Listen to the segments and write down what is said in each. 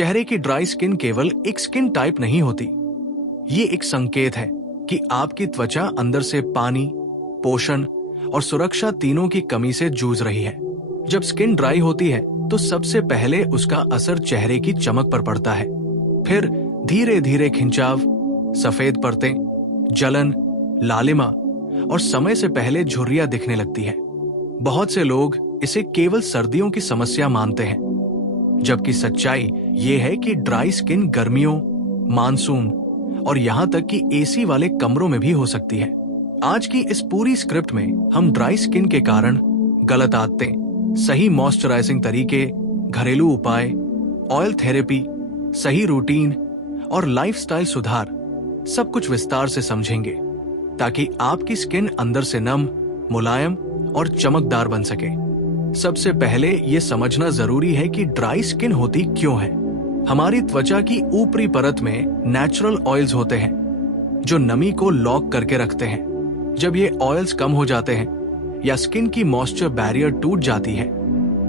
चेहरे की dry skin केवल एक स्किन टाइप नहीं होती, ये एक संकेत है कि आपकी त्वचा अंदर से पानी, पोषण और सुरक्षा तीनों की कमी से जूझ रही है। जब स्किन ड्राई होती है तो सबसे पहले उसका असर चेहरे की चमक पर पड़ता है, फिर धीरे धीरे खिंचाव, सफेद परतें, जलन, लालिमा और समय से पहले झुर्रियां दिखने लगती है। बहुत से लोग इसे केवल सर्दियों की समस्या मानते हैं, जबकि सच्चाई ये है कि ड्राई स्किन गर्मियों, मानसून और यहाँ तक कि एसी वाले कमरों में भी हो सकती है। आज की इस पूरी स्क्रिप्ट में हम ड्राई स्किन के कारण, गलत आदतें, सही मॉइस्चराइजिंग तरीके, घरेलू उपाय, ऑयल थेरेपी, सही रूटीन और लाइफस्टाइल सुधार सब कुछ विस्तार से समझेंगे, ताकि आपकी स्किन अंदर से नम, मुलायम और चमकदार बन सके। सबसे पहले ये समझना जरूरी है कि ड्राई स्किन होती क्यों है। हमारी त्वचा की ऊपरी परत में नेचुरल ऑयल्स होते हैं जो नमी को लॉक करके रखते हैं। जब ये ऑयल्स कम हो जाते हैं या स्किन की मॉइस्चर बैरियर टूट जाती है,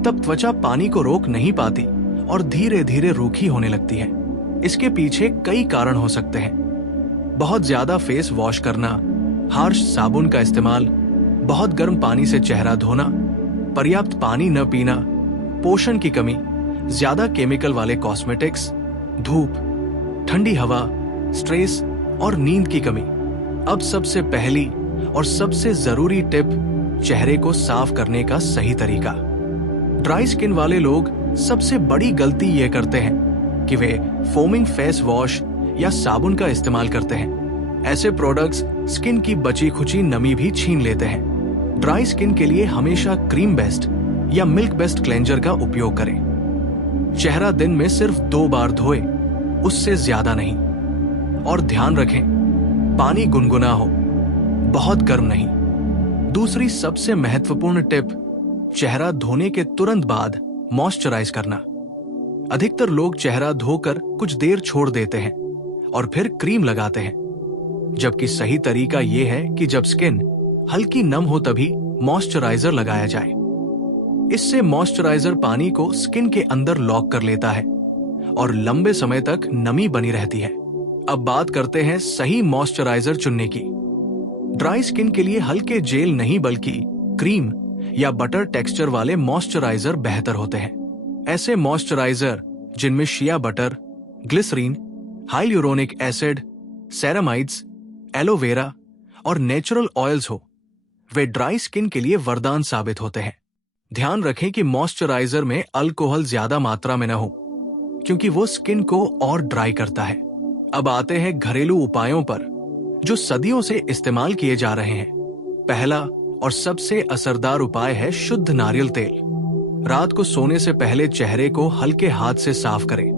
तब त्वचा पानी को रोक नहीं पाती और धीरे धीरे रूखी होने लगती है। इसके पीछे कई कारण हो सकते हैं। बहुत ज्यादा फेस वॉश करना, हार्श साबुन का इस्तेमाल, बहुत गर्म पानी से चेहरा धोना, पर्याप्त पानी न पीना, पोषण की कमी, ज्यादा केमिकल वाले कॉस्मेटिक्स, धूप, ठंडी हवा, स्ट्रेस और नींद की कमी। अब सबसे पहली और सबसे जरूरी टिप, चेहरे को साफ करने का सही तरीका। ड्राई स्किन वाले लोग सबसे बड़ी गलती ये करते हैं कि वे फोमिंग फेस वॉश या साबुन का इस्तेमाल करते हैं। ऐसे प्रोडक्ट्स स्किन की बची खुची नमी भी छीन लेते हैं। ड्राई स्किन के लिए हमेशा क्रीम बेस्ड या मिल्क बेस्ड क्लेंजर का उपयोग करें। चेहरा दिन में सिर्फ 2 बार धोए, उससे ज्यादा नहीं। और ध्यान रखें, पानी गुनगुना हो, बहुत गर्म नहीं। दूसरी सबसे महत्वपूर्ण टिप, चेहरा धोने के तुरंत बाद मॉइस्चराइज करना। अधिकतर लोग चेहरा धोकर कुछ देर छोड़ देते हैं और फिर क्रीम लगाते हैं, जबकि सही तरीका यह है कि जब स्किन हल्की नम हो तभी मॉइस्चराइजर लगाया जाए। इससे मॉइस्चराइजर पानी को स्किन के अंदर लॉक कर लेता है और लंबे समय तक नमी बनी रहती है। अब बात करते हैं सही मॉइस्चराइजर चुनने की। ड्राई स्किन के लिए हल्के जेल नहीं बल्कि क्रीम या बटर टेक्सचर वाले मॉइस्चराइजर बेहतर होते हैं। ऐसे मॉइस्चराइजर जिनमें shea butter, glycerine, hyaluronic acid, ceramides, aloe vera और नेचुरल ऑयल्स हो, वे ड्राई स्किन के लिए वरदान साबित होते हैं। ध्यान रखें कि मॉइस्चराइजर में अल्कोहल ज्यादा मात्रा में न हो, क्योंकि वो स्किन को और ड्राई करता है। अब आते हैं घरेलू उपायों पर जो सदियों से इस्तेमाल किए जा रहे हैं। पहला और सबसे असरदार उपाय है शुद्ध नारियल तेल। रात को सोने से पहले चेहरे को हल्के हाथ से साफ करें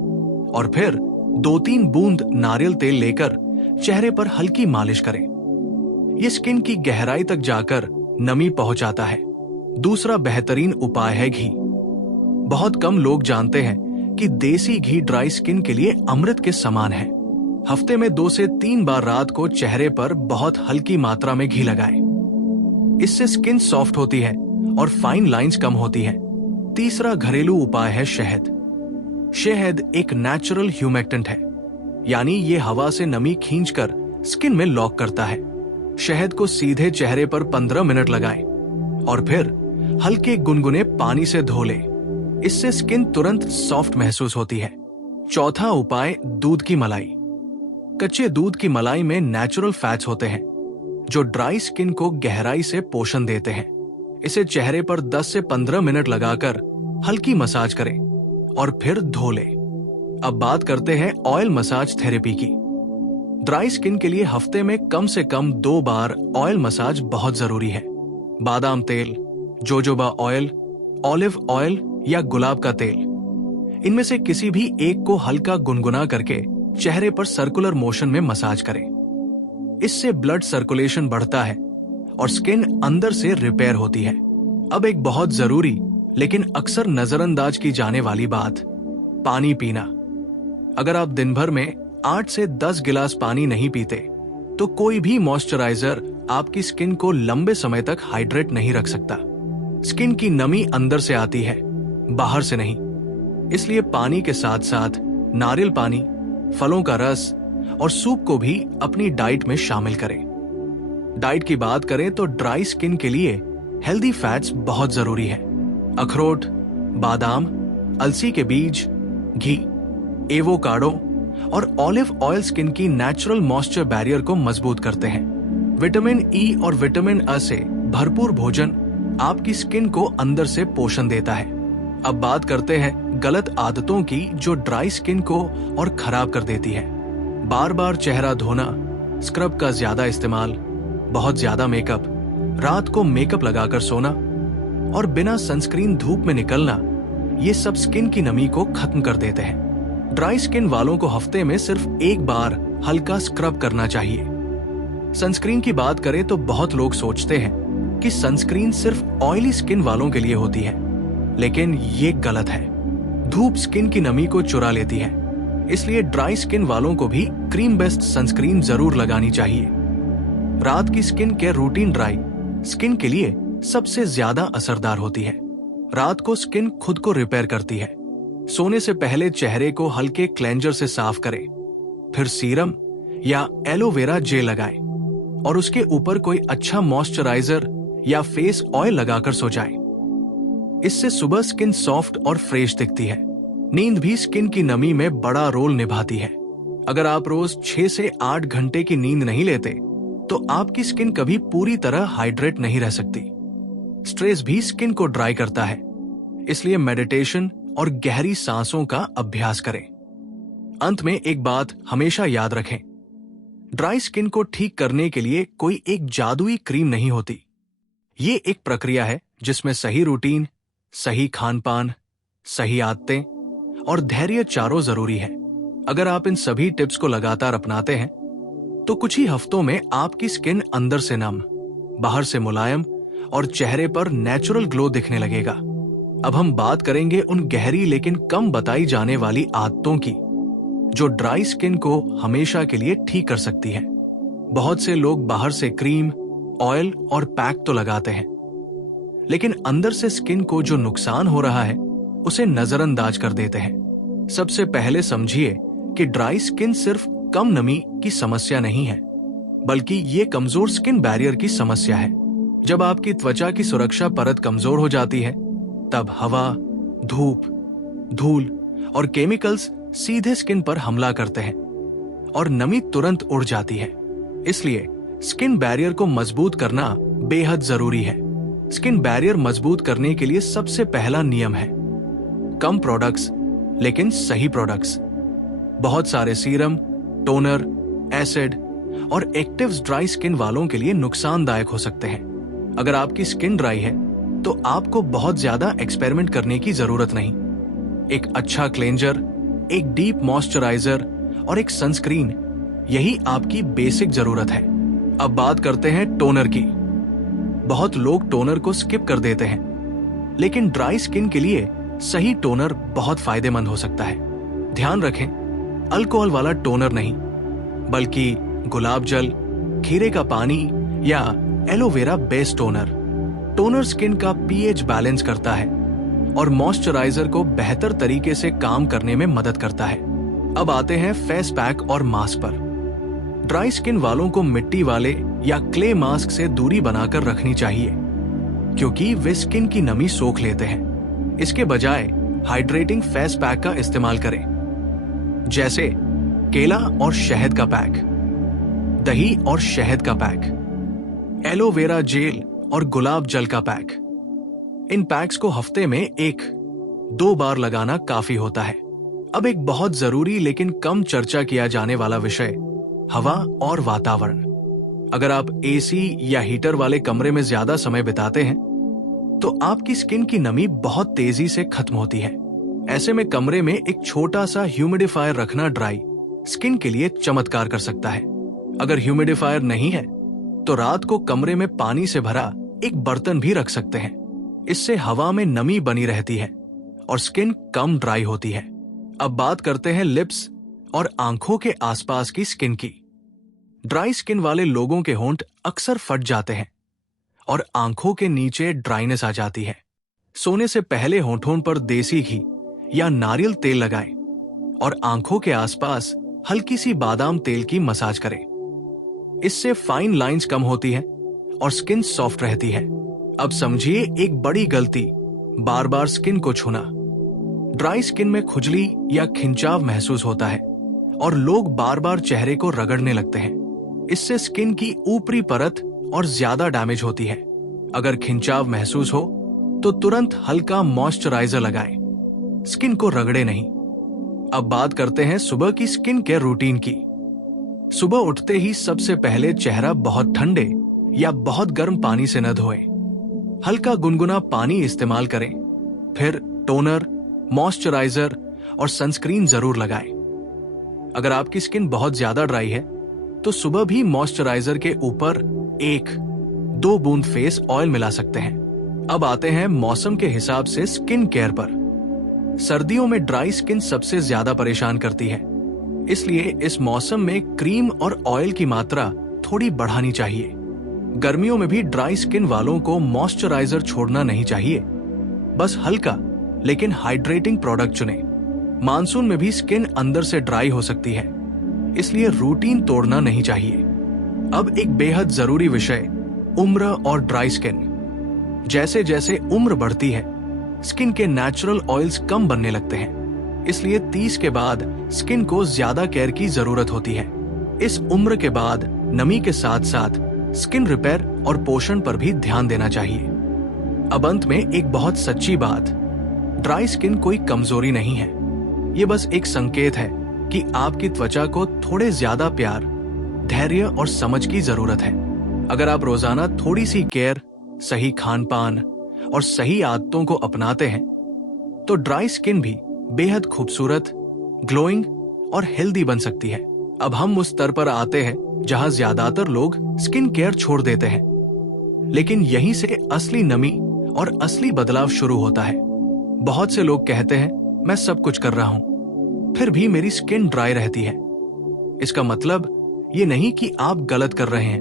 और फिर 2-3 बूंद नारियल तेल लेकर चेहरे पर हल्की मालिश करें। ये स्किन की गहराई तक जाकर नमी पहुंचाता है। दूसरा बेहतरीन उपाय है घी। बहुत कम लोग जानते हैं कि देसी घी ड्राई स्किन के लिए अमृत के समान है। हफ्ते में 2 से 3 बार रात को चेहरे पर बहुत हल्की मात्रा में घी लगाएं। इससे स्किन सॉफ्ट होती है और फाइन लाइंस कम होती है। तीसरा घरेलू उपाय है शहद। शहद एक नेचुरल ह्यूमेक्टेंट है, यानी ये हवा से नमी खींचकर स्किन में लॉक करता है। शहद को सीधे चेहरे पर 15 मिनट लगाएं और फिर हल्के गुनगुने पानी से धो लें। इससे स्किन तुरंत सॉफ्ट महसूस होती है। चौथा उपाय, दूध की मलाई। कच्चे दूध की मलाई में नेचुरल फैट्स होते हैं जो ड्राई स्किन को गहराई से पोषण देते हैं। इसे चेहरे पर 10 से 15 मिनट लगाकर हल्की मसाज करें और फिर धो लें। अब बात करते हैं ऑयल मसाज थेरेपी की। ड्राई स्किन के लिए हफ्ते में कम से कम 2 बार ऑयल मसाज बहुत जरूरी है। बादाम तेल, जोजोबा ऑयल, ऑलिव ऑयल या गुलाब का तेल, इनमें से किसी भी एक को हल्का गुनगुना करके चेहरे पर सर्कुलर मोशन में मसाज करें। इससे ब्लड सर्कुलेशन बढ़ता है और स्किन अंदर से रिपेयर होती है। अब एक बहुत जरूरी लेकिन अक्सर नजरअंदाज की जाने वाली बात, पानी पीना। अगर आप दिन भर में 8 से 10 गिलास पानी नहीं पीते तो कोई भी मॉइस्चराइजर आपकी स्किन को लंबे समय तक हाइड्रेट नहीं रख सकता। स्किन की नमी अंदर से आती है, बाहर से नहीं। इसलिए पानी के साथ साथ नारियल पानी, फलों का रस और सूप को भी अपनी डाइट में शामिल करें। डाइट की बात करें तो ड्राई स्किन के लिए हेल्दी फैट्स बहुत जरूरी है। अखरोट, बादाम, अलसी के बीज, घी, एवोकाडो और ऑलिव ऑयल स्किन की नेचुरल मॉइस्चर बैरियर को मजबूत करते हैं। विटामिन ई और विटामिन अ से भरपूर भोजन आपकी स्किन को अंदर से पोषण देता है। अब बात करते हैं गलत आदतों की जो ड्राई स्किन को और खराब कर देती है। बार बार चेहरा धोना, स्क्रब का ज्यादा इस्तेमाल, बहुत ज्यादा मेकअप, रात को मेकअप लगाकर सोना और बिना सनस्क्रीन धूप में निकलना, ये सब स्किन की नमी को खत्म कर देते हैं। ड्राई स्किन वालों को हफ्ते में सिर्फ एक बार हल्का स्क्रब करना चाहिए। सनस्क्रीन की बात करें तो बहुत लोग सोचते हैं कि सनस्क्रीन सिर्फ ऑयली स्किन वालों के लिए होती है, लेकिन ये गलत है। धूप स्किन की नमी को चुरा लेती है, इसलिए ड्राई स्किन वालों को भी क्रीम बेस्ड सनस्क्रीन जरूर लगानी चाहिए। रात की skin care routine dry skin के लिए सबसे ज्यादा असरदार होती है। रात को स्किन खुद को रिपेयर करती है। सोने से पहले चेहरे को हल्के क्लेंजर से साफ करें, फिर सीरम या एलोवेरा जेल लगाएं और उसके ऊपर कोई अच्छा मॉइस्चराइजर या फेस ऑयल लगाकर सो जाएं। इससे सुबह स्किन सॉफ्ट और फ्रेश दिखती है। नींद भी स्किन की नमी में बड़ा रोल निभाती है। अगर आप रोज 6 से 8 घंटे की नींद नहीं लेते तो आपकी स्किन कभी पूरी तरह हाइड्रेट नहीं रह सकती। स्ट्रेस भी स्किन को ड्राई करता है, इसलिए मेडिटेशन और गहरी सांसों का अभ्यास करें। अंत में एक बात हमेशा याद रखें, ड्राई स्किन को ठीक करने के लिए कोई एक जादुई क्रीम नहीं होती। ये एक प्रक्रिया है जिसमें सही रूटीन, सही खान पान, सही आदतें और धैर्य चारों जरूरी है। अगर आप इन सभी टिप्स को लगातार अपनाते हैं तो कुछ ही हफ्तों में आपकी स्किन अंदर से नम, बाहर से मुलायम और चेहरे पर नेचुरल ग्लो दिखने लगेगा। अब हम बात करेंगे उन गहरी लेकिन कम बताई जाने वाली आदतों की जो ड्राई स्किन को हमेशा के लिए ठीक कर सकती है। बहुत से लोग बाहर से क्रीम, ऑयल और पैक तो लगाते हैं, लेकिन अंदर से स्किन को जो नुकसान हो रहा है उसे नजरअंदाज कर देते हैं। सबसे पहले समझिए कि ड्राई स्किन सिर्फ कम नमी की समस्या नहीं है, बल्कि ये कमजोर स्किन बैरियर की समस्या है। जब आपकी त्वचा की सुरक्षा परत कमजोर हो जाती है, तब हवा, धूप, धूल और केमिकल्स सीधे स्किन पर हमला करते हैं और नमी तुरंत उड़ जाती है। इसलिए स्किन बैरियर को मजबूत करना बेहद जरूरी है। स्किन बैरियर मजबूत करने के लिए सबसे पहला नियम है कम प्रोडक्ट्स लेकिन सही प्रोडक्ट्स। बहुत सारे सीरम, टोनर, एसिड और एक्टिव्स ड्राई स्किन वालों के लिए नुकसानदायक हो सकते हैं। अगर आपकी स्किन ड्राई है तो आपको बहुत ज्यादा एक्सपेरिमेंट करने की जरूरत नहीं। एक अच्छा क्लेंजर, एक डीप मॉइस्चराइजर और एक सनस्क्रीन, यही आपकी बेसिक जरूरत है। अब बात करते हैं टोनर की। बहुत लोग टोनर को स्किप कर देते हैं, लेकिन ड्राई स्किन के लिए सही टोनर बहुत फायदेमंद हो सकता है। ध्यान रखें, अल्कोहल वाला टोनर नहीं, बल्कि गुलाब जल, खीरे का पानी या aloe vera based toner. Toner skin का पीएच बैलेंस करता है और मॉइस्चराइजर को बेहतर तरीके से काम करने में मदद करता है। अब आते हैं फेस पैक और मास्क पर। ड्राई स्किन वालों को मिट्टी वाले या क्ले मास्क से दूरी बनाकर रखनी चाहिए, क्योंकि वे स्किन की नमी सोख लेते हैं। इसके बजाय हाइड्रेटिंग फेस पैक का इस्तेमाल करें, जैसे केला और शहद का पैक, दही और शहद का पैक, एलोवेरा जेल और गुलाब जल का पैक। इन पैक्स को हफ्ते में 1-2 बार लगाना काफी होता है। अब एक बहुत जरूरी लेकिन कम चर्चा किया जाने वाला विषय, हवा और वातावरण। अगर आप एसी या हीटर वाले कमरे में ज्यादा समय बिताते हैं तो आपकी स्किन की नमी बहुत तेजी से खत्म होती है। ऐसे में कमरे में एक छोटा सा ह्यूमिडिफायर रखना ड्राई स्किन के लिए चमत्कार कर सकता है। अगर ह्यूमिडिफायर नहीं है तो रात को कमरे में पानी से भरा एक बर्तन भी रख सकते हैं। इससे हवा में नमी बनी रहती है और स्किन कम ड्राई होती है। अब बात करते हैं लिप्स और आंखों के आसपास की स्किन की। ड्राई स्किन वाले लोगों के होंठ अक्सर फट जाते हैं और आंखों के नीचे ड्राइनेस आ जाती है। सोने से पहले होंठों पर देसी घी या नारियल तेल लगाएं। और आंखों के आसपास हल्की सी बादाम तेल की मसाज करें। इससे फाइन लाइंस कम होती हैं और स्किन सॉफ्ट रहती है। अब समझिए एक बड़ी गलती, बार बार स्किन को छूना। ड्राई स्किन में खुजली या खिंचाव महसूस होता है और लोग बार बार चेहरे को रगड़ने लगते हैं। इससे स्किन की ऊपरी परत और ज्यादा डैमेज होती है। अगर खिंचाव महसूस हो तो तुरंत हल्का मॉइस्चराइजर लगाएं, स्किन को रगड़े नहीं। अब बात करते हैं सुबह की स्किन केयर रूटीन की। सुबह उठते ही सबसे पहले चेहरा बहुत ठंडे या बहुत गर्म पानी से न धोएं। हल्का गुनगुना पानी इस्तेमाल करें। फिर टोनर, मॉइस्चराइजर और सनस्क्रीन जरूर लगाएं। अगर आपकी स्किन बहुत ज्यादा ड्राई है तो सुबह भी मॉइस्चराइजर के ऊपर 1-2 बूंद फेस ऑयल मिला सकते हैं। अब आते हैं मौसम के हिसाब से स्किन केयर पर। सर्दियों में ड्राई स्किन सबसे ज्यादा परेशान करती है, इसलिए इस मौसम में क्रीम और ऑयल की मात्रा थोड़ी बढ़ानी चाहिए। गर्मियों में भी ड्राई स्किन वालों को मॉइस्चराइजर छोड़ना नहीं चाहिए, बस हल्का लेकिन हाइड्रेटिंग प्रोडक्ट चुनें। मानसून में भी स्किन अंदर से ड्राई हो सकती है, इसलिए रूटीन तोड़ना नहीं चाहिए। अब एक बेहद जरूरी विषय, उम्र और ड्राई स्किन। जैसे जैसे उम्र बढ़ती है स्किन के नेचुरल ऑयल्स कम बनने लगते हैं, इसलिए 30 के बाद स्किन को ज्यादा केयर की जरूरत होती है। इस उम्र के बाद नमी के साथ साथ स्किन रिपेयर और पोषण पर भी ध्यान देना चाहिए। अब अंत में एक बहुत सच्ची बात, ड्राई स्किन कोई कमजोरी नहीं है, ये बस एक संकेत है कि आपकी त्वचा को थोड़े ज्यादा प्यार, धैर्य और समझ की जरूरत है। अगर आप रोजाना थोड़ी सी केयर, सही खान पान और सही आदतों को अपनाते हैं तो ड्राई स्किन भी बेहद खूबसूरत, ग्लोइंग और हेल्दी बन सकती है। अब हम उस स्तर पर आते हैं जहां ज्यादातर लोग स्किन केयर छोड़ देते हैं, लेकिन यहीं से असली नमी और असली बदलाव शुरू होता है। बहुत से लोग कहते हैं मैं सब कुछ कर रहा हूं, फिर भी मेरी स्किन ड्राई रहती है। इसका मतलब ये नहीं कि आप गलत कर रहे हैं,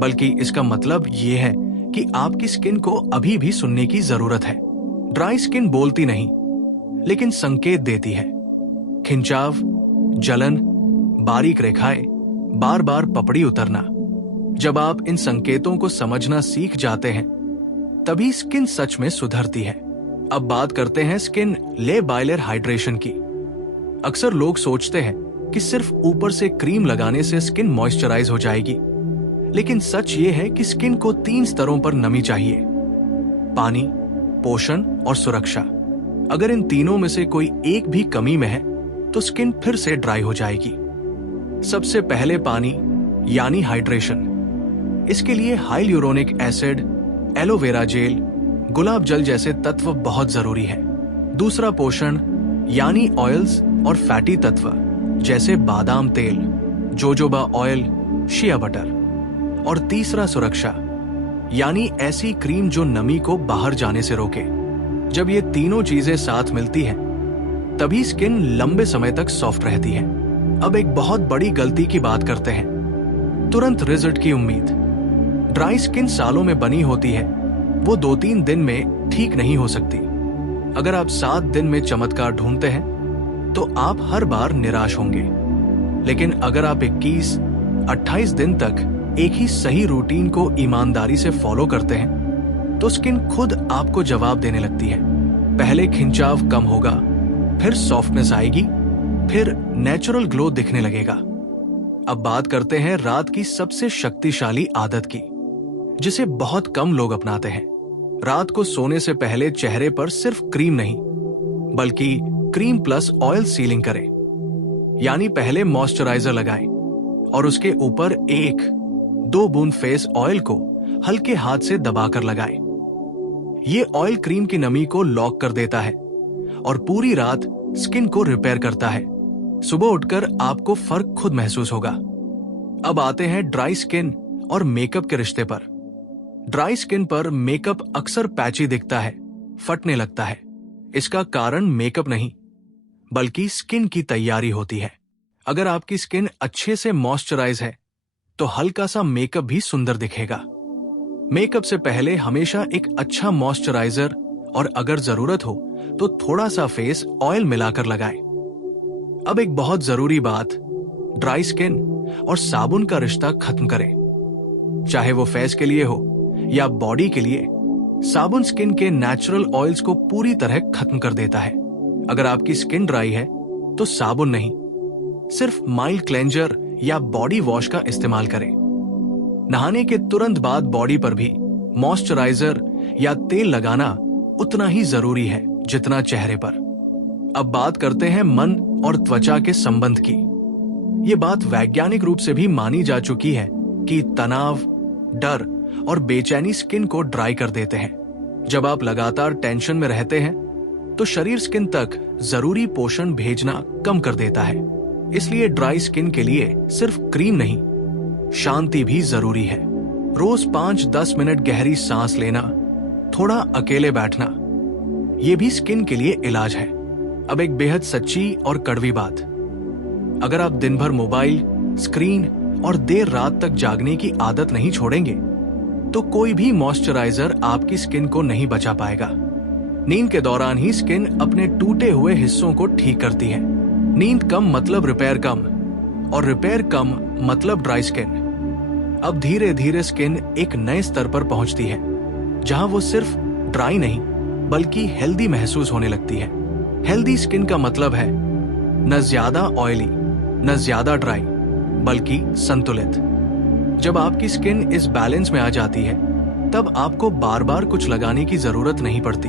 बल्कि इसका मतलब ये है कि आपकी स्किन को अभी भी सुनने की जरूरत है। ड्राई स्किन बोलती नहीं, लेकिन संकेत देती है। खिंचाव, जलन, बारीक रेखाएं, बार बार पपड़ी उतरना। जब आप इन संकेतों को समझना सीख जाते हैं तभी स्किन सच में सुधरती है। अब बात करते हैं स्किन ले बायलर हाइड्रेशन की। अक्सर लोग सोचते हैं कि सिर्फ ऊपर से क्रीम लगाने से स्किन मॉइस्चराइज हो जाएगी, लेकिन सच ये है कि स्किन को 3 स्तरों पर नमी चाहिए: पानी, पोषण और सुरक्षा। अगर इन तीनों में से कोई एक भी कमी में है तो स्किन फिर से ड्राई हो जाएगी। सबसे पहले पानी यानी हाइड्रेशन। इसके लिए हाइल्यूरोनिक एसिड, एलोवेरा जेल, गुलाब जल जैसे तत्व बहुत जरूरी है। दूसरा पोषण यानी ऑयल्स और फैटी तत्व जैसे बादाम तेल, जोजोबा ऑयल, शिया बटर। और तीसरा सुरक्षा यानी ऐसी क्रीम जो नमी को बाहर जाने से रोके। जब ये तीनों चीजें साथ मिलती हैं तभी स्किन लंबे समय तक सॉफ्ट रहती है। अब एक बहुत बड़ी गलती की बात करते हैं, तुरंत रिजल्ट की उम्मीद। ड्राई स्किन सालों में बनी होती है, वो 2-3 दिन में ठीक नहीं हो सकती। अगर आप 7 दिन में चमत्कार ढूंढते हैं तो आप हर बार निराश होंगे, लेकिन अगर आप 21-28 दिन तक एक ही सही रूटीन को ईमानदारी से फॉलो करते हैं तो स्किन खुद आपको जवाब देने लगती है। पहले खिंचाव कम होगा, फिर सॉफ्टनेस आएगी, फिर नेचुरल ग्लो दिखने लगेगा। अब बात करते हैं रात की सबसे शक्तिशाली आदत की, जिसे बहुत कम लोग अपनाते हैं। रात को सोने से पहले चेहरे पर सिर्फ क्रीम नहीं, बल्कि क्रीम प्लस ऑयल सीलिंग करें। यानी पहले मॉइस्चराइजर लगाएं और उसके ऊपर 1-2 बूंद फेस ऑयल को हल्के हाथ से दबाकर लगाएं। ये ऑयल क्रीम की नमी को लॉक कर देता है और पूरी रात स्किन को रिपेयर करता है। सुबह उठकर आपको फर्क खुद महसूस होगा। अब आते हैं ड्राई स्किन और मेकअप के रिश्ते पर। ड्राई स्किन पर मेकअप अक्सर पैची दिखता है, फटने लगता है। इसका कारण मेकअप नहीं, बल्कि स्किन की तैयारी होती है। अगर आपकी स्किन अच्छे से मॉइस्चराइज है तो हल्का सा मेकअप भी सुंदर दिखेगा। मेकअप से पहले हमेशा एक अच्छा मॉइस्चराइजर और अगर जरूरत हो तो थोड़ा सा फेस ऑयल मिलाकर लगाएं। अब एक बहुत जरूरी बात, ड्राई स्किन और साबुन का रिश्ता खत्म करें। चाहे वो फेस के लिए हो या बॉडी के लिए, साबुन स्किन के नेचुरल ऑयल्स को पूरी तरह खत्म कर देता है। अगर आपकी स्किन ड्राई है तो साबुन नहीं, सिर्फ माइल्ड क्लेंजर या बॉडी वॉश का इस्तेमाल करें। नहाने के तुरंत बाद बॉडी पर भी मॉइस्चराइजर या तेल लगाना उतना ही जरूरी है जितना चेहरे पर। अब बात करते हैं मन और त्वचा के संबंध की। ये बात वैज्ञानिक रूप से भी मानी जा चुकी है कि तनाव, डर और बेचैनी स्किन को ड्राई कर देते हैं। जब आप लगातार टेंशन में रहते हैं तो शरीर स्किन तक जरूरी पोषण भेजना कम कर देता है। इसलिए ड्राई स्किन के लिए सिर्फ क्रीम नहीं, शांति भी जरूरी है। रोज 5-10 मिनट गहरी सांस लेना, थोड़ा अकेले बैठना, ये भी स्किन के लिए इलाज है। अब एक बेहद सच्ची और कड़वी बात, अगर आप दिन भर मोबाइल, स्क्रीन और देर रात तक जागने की आदत नहीं छोड़ेंगे तो कोई भी मॉइस्चराइजर आपकी स्किन को नहीं बचा पाएगा। नींद के दौरान ही स्किन अपने टूटे हुए हिस्सों को ठीक करती है। नींद कम मतलब रिपेयर कम, और रिपेयर कम मतलब ड्राई स्किन। अब धीरे धीरे स्किन एक नए स्तर पर पहुंचती है जहां वो सिर्फ ड्राई नहीं बल्कि हेल्दी महसूस होने लगती है। हेल्दी स्किन का मतलब है न ज्यादा ऑयली न ज्यादा ड्राई, बल्कि संतुलित। जब आपकी स्किन इस बैलेंस में आ जाती है तब आपको बार बार कुछ लगाने की जरूरत नहीं पड़ती।